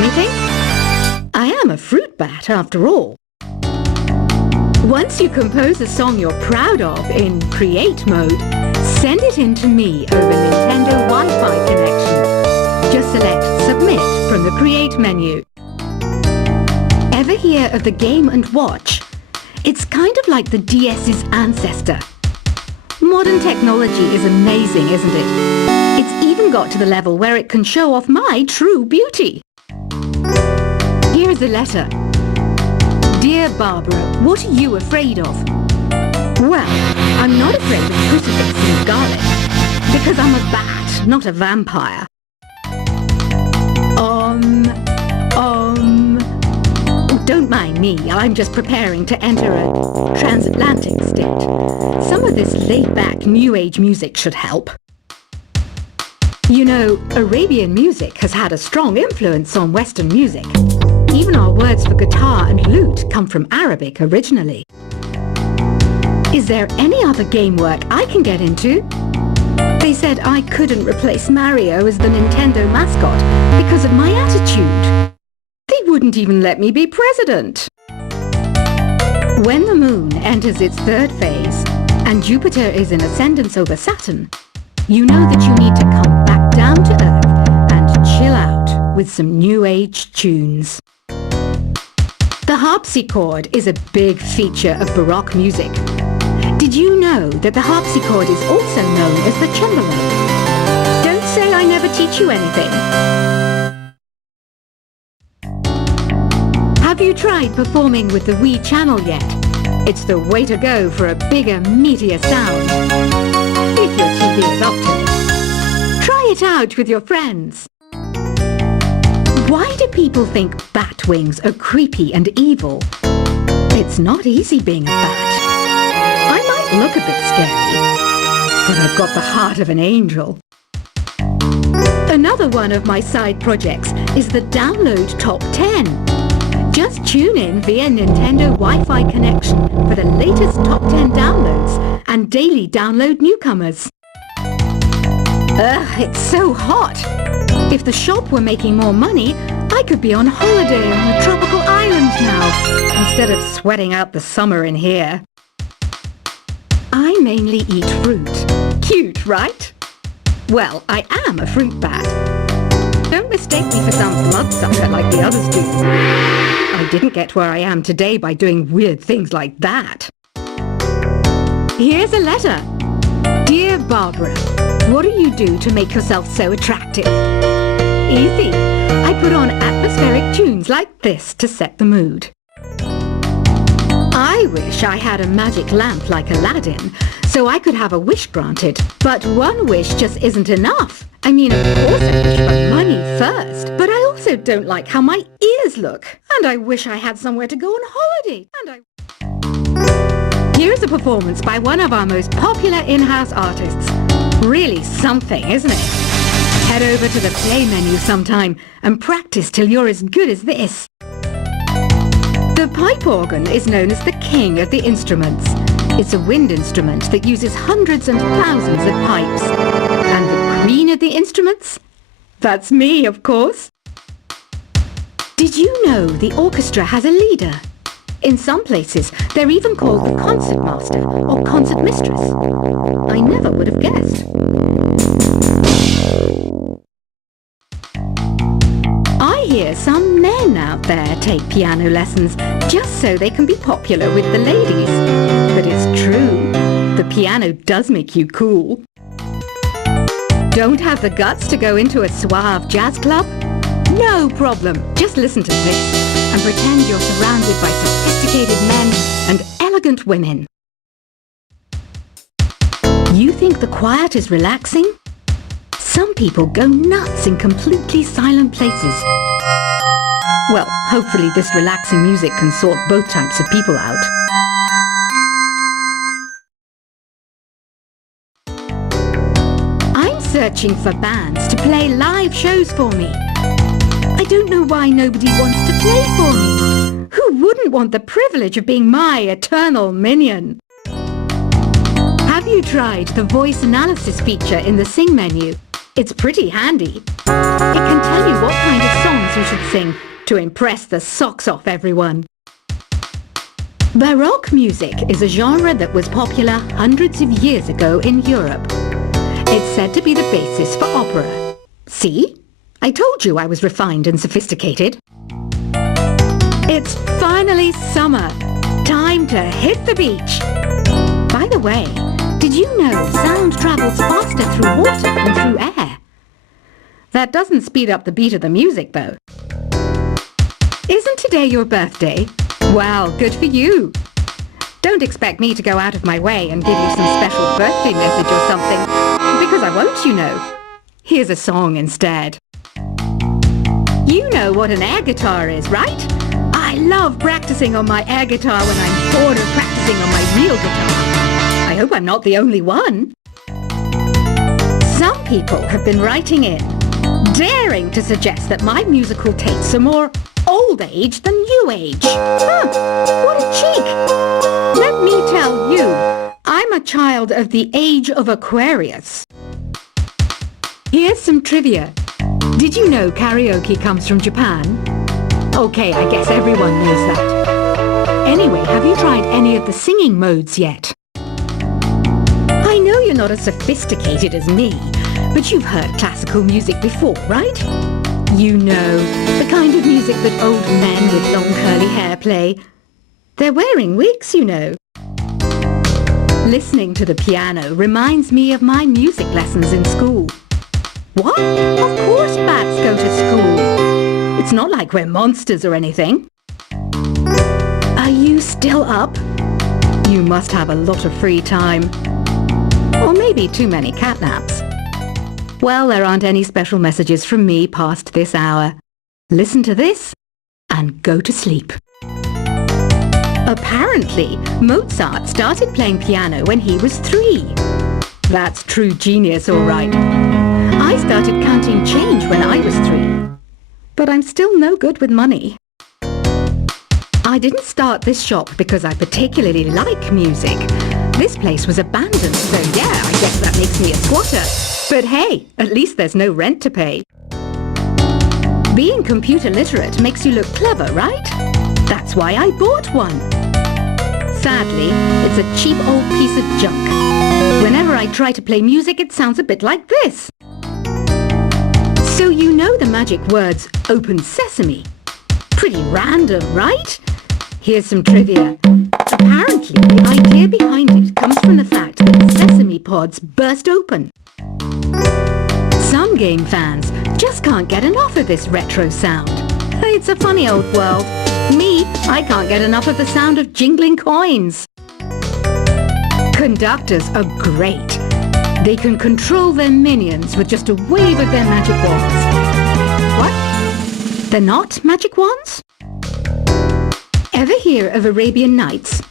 anything? I am a fruit bat, after all. Once you compose a song you're proud of in Create mode, send it in to me over Nintendo Wi-Fi connection. Just select Submit from the Create menu. Ever hear of the Game & Watch? It's kind of like the DS's ancestor. Modern technology is amazing, isn't it? It's even got to the level where it can show off my true beauty. Here's a letter. Dear Barbara, what are you afraid of? Well, I'm not afraid of crucifix and garlic, because I'm a bat, not a vampire. Don't mind me, I'm just preparing to enter a transatlantic state. Some of this laid-back New Age music should help. You know, Arabian music has had a strong influence on Western music. Even our words for guitar and lute come from Arabic originally. Is there any other game work I can get into? They said I couldn't replace Mario as the Nintendo mascot because of my attitude. They wouldn't even let me be president. When the moon enters its third phase and Jupiter is in ascendance over Saturn, you know that you need to come back down to Earth and chill out with some New Age tunes. The harpsichord is a big feature of Baroque music. Did you know that the harpsichord is also known as the cembalo? Don't say I never teach you anything. Have you tried performing with the Wii channel yet? It's the way to go for a bigger, meatier sound. If your TV is up to it. Try it out with your friends. Why do people think bat wings are creepy and evil? It's not easy being a bat. I might look a bit scary, but I've got the heart of an angel. Another one of my side projects is the Download Top 10. Just tune in via Nintendo Wi-Fi connection for the latest top 10 downloads and daily download newcomers. Ugh, it's so hot. If the shop were making more money, I could be on holiday on a tropical island now, instead of sweating out the summer in here. I mainly eat fruit. Cute, right? Well, I am a fruit bat. Don't mistake me for some bloodsucker like the others do. I didn't get where I am today by doing weird things like that. Here's a letter. Dear Barbara, what do you do to make yourself so attractive? Easy. I put on atmospheric tunes like this to set the mood. I wish I had a magic lamp like Aladdin, so I could have a wish granted. But one wish just isn't enough. I mean, of course I wish for money first, but I also don't like how my ears look. And I wish I had somewhere to go on holiday. Here's a performance by one of our most popular in-house artists. Really something, isn't it? Head over to the play menu sometime and practice till you're as good as this. The pipe organ is known as the king of the instruments. It's a wind instrument that uses hundreds and thousands of pipes. And the queen of the instruments? That's me, of course. Did you know the orchestra has a leader? In some places, they're even called the concert master or concert mistress. I never would have guessed. I hear some men out there take piano lessons just so they can be popular with the ladies. But it's true, the piano does make you cool. Don't have the guts to go into a suave jazz club? No problem, just listen to this and pretend you're surrounded by sophisticated men and elegant women. You think the quiet is relaxing? Some people go nuts in completely silent places. Well, hopefully this relaxing music can sort both types of people out. I'm searching for bands to play live shows for me. I don't know why nobody wants to play for me. Who wouldn't want the privilege of being my eternal minion? Have you tried the voice analysis feature in the Sing menu? It's pretty handy. It can tell you what kind of songs you should practicing to impress the socks off everyone. Baroque music is a genre that was popular hundreds of years ago in Europe. It's said to be the basis for opera. See? I told you I was refined and sophisticated. It's finally summer. Time to hit the beach. By the way, did you know sound travels faster through water than through air? That doesn't speed up the beat of the music, though. Isn't today your birthday? Well, good for you. Don't expect me to go out of my way and give you some special birthday message or something, because I won't, you know. Here's a song instead. You know what an air guitar is, right? I love practicing on my air guitar when I'm bored of practicing on my real guitar. I hope I'm not the only one. Some people have been writing in, daring to suggest that my musical tastes are more old age than new age. What a cheek! Let me tell you, I'm a child of the age of Aquarius. Here's some trivia. Did you know karaoke comes from Japan? Okay, I guess everyone knows that. Anyway, have you tried any of the singing modes yet? I know you're not as sophisticated as me, but you've heard classical music before, right? You know, the kind of music that old men with long curly hair play. They're wearing wigs, you know. Listening to the piano reminds me of my music lessons in school. What? Of course bats go to school. It's not like we're monsters or anything. Are you still up? You must have a lot of free time. Or maybe too many catnaps. Well, there aren't any special messages from me past this hour. Listen to this and go to sleep. Apparently, Mozart started playing piano when he was 3. That's true genius, all right. I started counting change when I was 3. But I'm still no good with money. I didn't start this shop because I particularly like music. This place was abandoned, so yeah, I guess that makes me a squatter. But hey, at least there's no rent to pay. Being computer literate makes you look clever, right? That's why I bought one. Sadly, it's a cheap old piece of junk. Whenever I try to play music, it sounds a bit like this. So you know the magic words "open sesame." Pretty random, right? Here's some trivia. Apparently, the idea behind it comes from the fact that the sesame pods burst open. Some game fans just can't get enough of this retro sound. It's a funny old world. Me, I can't get enough of the sound of jingling coins. Conductors are great. They can control their minions with just a wave of their magic wands. What? They're not magic wands? Ever hear of Arabian Nights?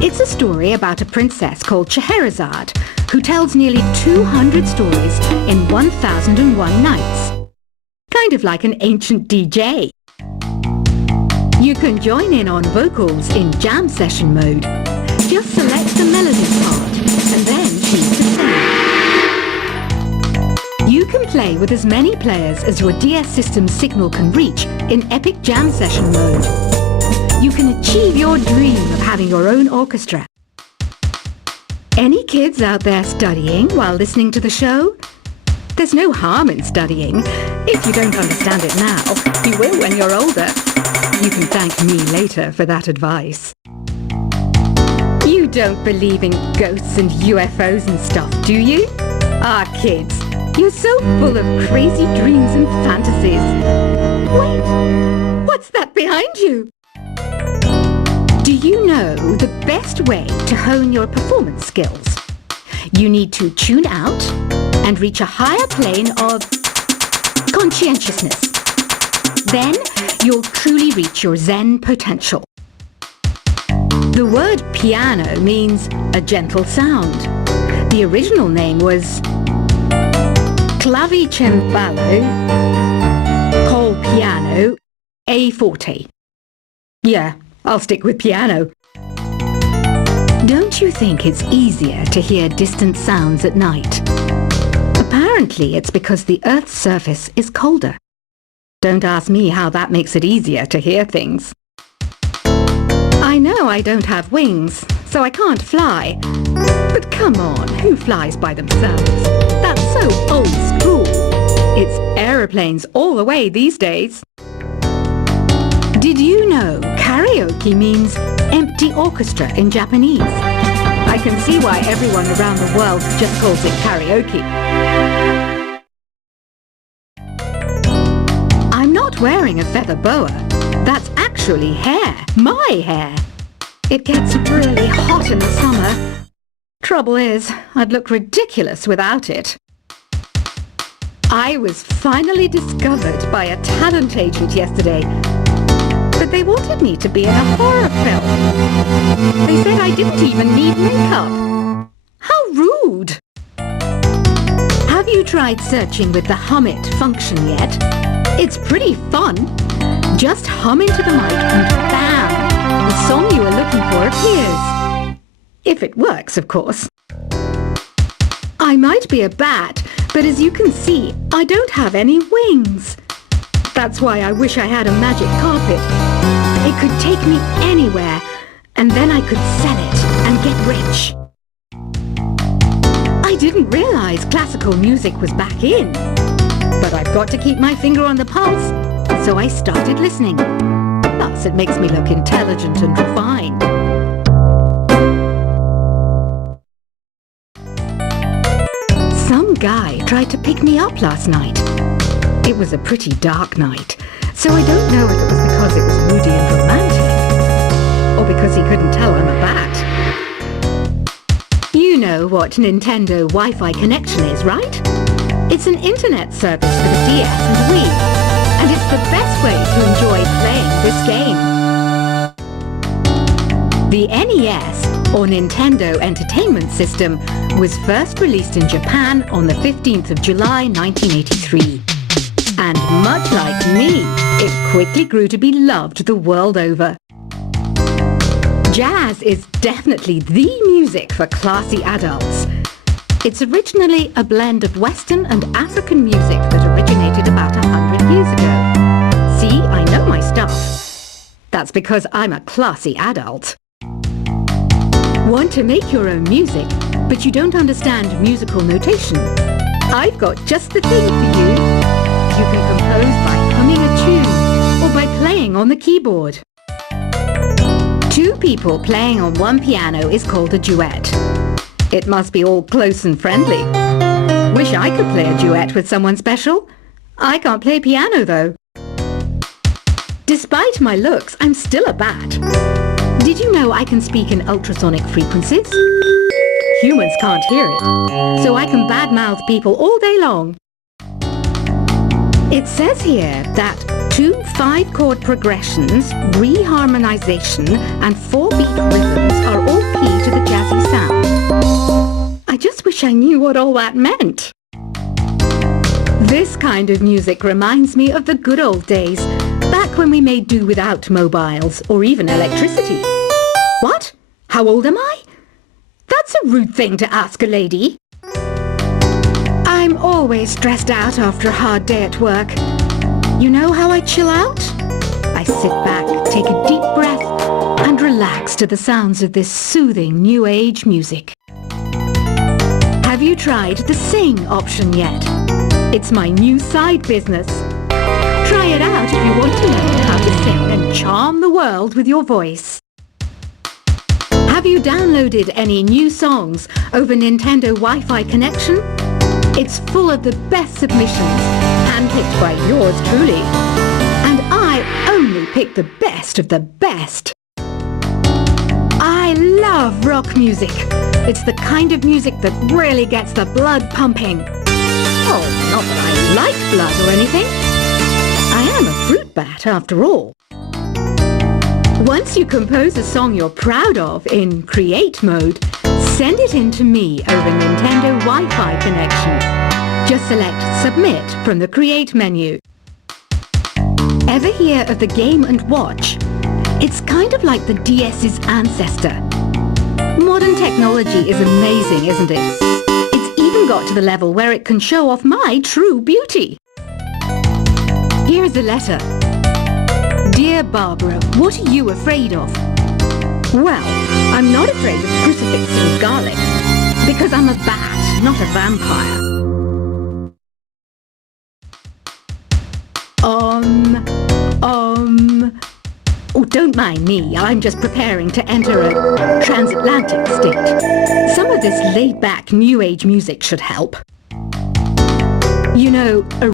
It's a story about a princess called Scheherazade who tells nearly 200 stories in 1001 nights. Kind of like an ancient DJ. You can join in on vocals in jam session mode. Just select the melody part and then choose to sing. You can play with as many players as your DS system's signal can reach in epic jam session mode. You can achieve your dream of having your own orchestra. Any kids out there studying while listening to the show? There's no harm in studying. If you don't understand it now, you will when you're older. You can thank me later for that advice. You don't believe in ghosts and UFOs and stuff, do you? Ah, kids, you're so full of crazy dreams and fantasies. Wait, what's that behind you? Do you know the best way to hone your performance skills? You need to tune out and reach a higher plane of conscientiousness. Then you'll truly reach your Zen potential. The word piano means a gentle sound. The original name was clavicembalo col piano a forte. Yeah, I'll stick with piano. Don't you think it's easier to hear distant sounds at night? Apparently it's because the Earth's surface is colder. Don't ask me how that makes it easier to hear things. I know I don't have wings, so I can't fly. But come on, who flies by themselves? That's so old school. It's aeroplanes all the way these days. Did you know karaoke means empty orchestra in Japanese? I can see why everyone around the world just calls it karaoke. I'm not wearing a feather boa. That's actually hair, my hair. It gets really hot in the summer. Trouble is, I'd look ridiculous without it. I was finally discovered by a talent agent yesterday, but they wanted me to be in a horror film. They said I didn't even need makeup. How rude! Have you tried searching with the Hum It function yet? It's pretty fun. Just hum into the mic and bam! The song you are looking for appears. If it works, of course. I might be a bat, but as you can see, I don't have any wings. That's why I wish I had a magic carpet. It could take me anywhere, and then I could sell it and get rich. I didn't realize classical music was back in. But I've got to keep my finger on the pulse, so I started listening. Plus, it makes me look intelligent and refined. Some guy tried to pick me up last night. It was a pretty dark night, so I don't know if it was because it was moody and romantic, or because he couldn't tell I'm a bat. You know what Nintendo Wi-Fi connection is, right? It's an internet service for the DS and Wii, and it's the best way to enjoy playing this game. The NES, or Nintendo Entertainment System, was first released in Japan on the 15th of July 1983. And much like me, it quickly grew to be loved the world over. Jazz is definitely the music for classy adults. It's originally a blend of Western and African music that originated about 100 years ago. See, I know my stuff. That's because I'm a classy adult. Want to make your own music, but you don't understand musical notation? I've got just the thing for you. You can compose by humming a tune or by playing on the keyboard. Two people playing on one piano is called a duet. It must be all close and friendly. Wish I could play a duet with someone special. I can't play piano though. Despite my looks, I'm still a bat. Did you know I can speak in ultrasonic frequencies? Humans can't hear it, so I can badmouth people all day long. It says here that 2 5-chord progressions, reharmonization, and 4-beat rhythms are all key to the jazzy sound. I just wish I knew what all that meant. This kind of music reminds me of the good old days, back when we made do without mobiles or even electricity. What? How old am I? That's a rude thing to ask a lady. I'm always stressed out after a hard day at work. You know how I chill out? I sit back, take a deep breath, and relax to the sounds of this soothing new age music. Have you tried the Sing option yet? It's my new side business. Try it out if you want to learn how to sing and charm the world with your voice. Have you downloaded any new songs over Nintendo Wi-Fi connection? It's full of the best submissions, handpicked by yours truly. And I only pick the best of the best. I love rock music. It's the kind of music that really gets the blood pumping. Oh, not that I like blood or anything. I am a fruit bat after all. Once you compose a song you're proud of in Create mode, send it in to me over Nintendo Wi-Fi connection. Just select Submit from the Create menu. Ever hear of the Game & Watch? It's kind of like the DS's ancestor. Modern technology is amazing, isn't it? It's even got to the level where it can show off my true beauty. Here's the letter. Dear Barbara, what are you afraid of? Well, I'm not afraid of crucifix and garlic, because I'm a bat, not a vampire. Oh, don't mind me, I'm just preparing to enter a transatlantic state. Some of this laid-back New Age music should help. You know,